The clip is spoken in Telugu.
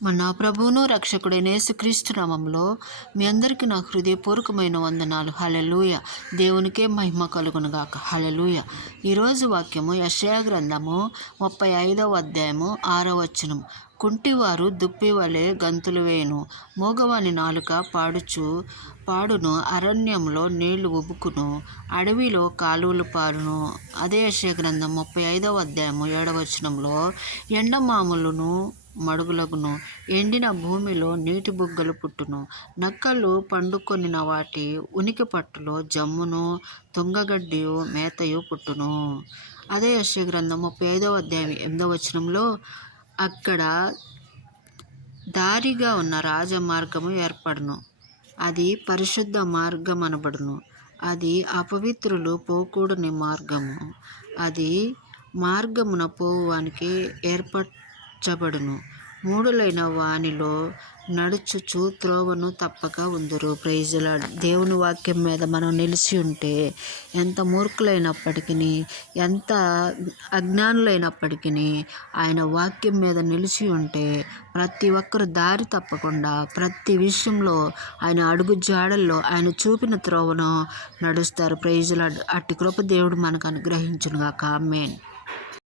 మన ప్రభువును రక్షకుడైన యేసుక్రీస్తు నామంలో మీ అందరికీ నా హృదయపూర్వకమైన వందనాలు. హల్లెలూయ. దేవునికే మహిమ కలుగునుగాక. హల్లెలూయ. ఈరోజు వాక్యము యెషయా గ్రంథము 35వ అధ్యాయము 6వ వచనం. కుంటివారు దుప్పి వలె గంతులు వేయును, మూగవాని నాలుక పాడును, అరణ్యంలో నీళ్లు ఉబుకును, అడవిలో కాలువలు పారును. అదే యెషయా గ్రంథం 35వ అధ్యాయము 7వ వచనంలో, ఎండమాములను మడుగులగును, ఎండిన భూమిలో నీటి బుగ్గలు పుట్టును, నక్కలు పండుకొనిన వాటి ఉనికి పట్టులో జమ్మును, తుంగగడ్డియు మేతయు పుట్టును. అదే యెషయా గ్రంథం 35వ అధ్యాయం 8వ వచనంలో, అక్కడ దారిగా ఉన్న రాజమార్గము ఏర్పడును, అది పరిశుద్ధ మార్గం అనబడును. అది అపవిత్రులు పోకూడని మార్గము, అది మార్గమున పోవానికి ఏర్పరచబడును. మూఢులైన వానిలో నడుచుచు త్రోవను తప్పక ఉందురు. Praise the lord. దేవుని వాక్యం మీద మనం నిలిచి ఉంటే, ఎంత మూర్ఖులైనప్పటికీ, ఎంత అజ్ఞానులైనప్పటికీ, ఆయన వాక్యం మీద నిలిచి ఉంటే ప్రతి ఒక్కరు దారి తప్పకుండా ప్రతి విషయంలో ఆయన అడుగు జాడల్లో ఆయన చూపిన త్రోవను నడుస్తారు. Praise the Lord. అట్టి కృప దేవుడు మనకు అనుగ్రహించునుగాక. ఆమేన్.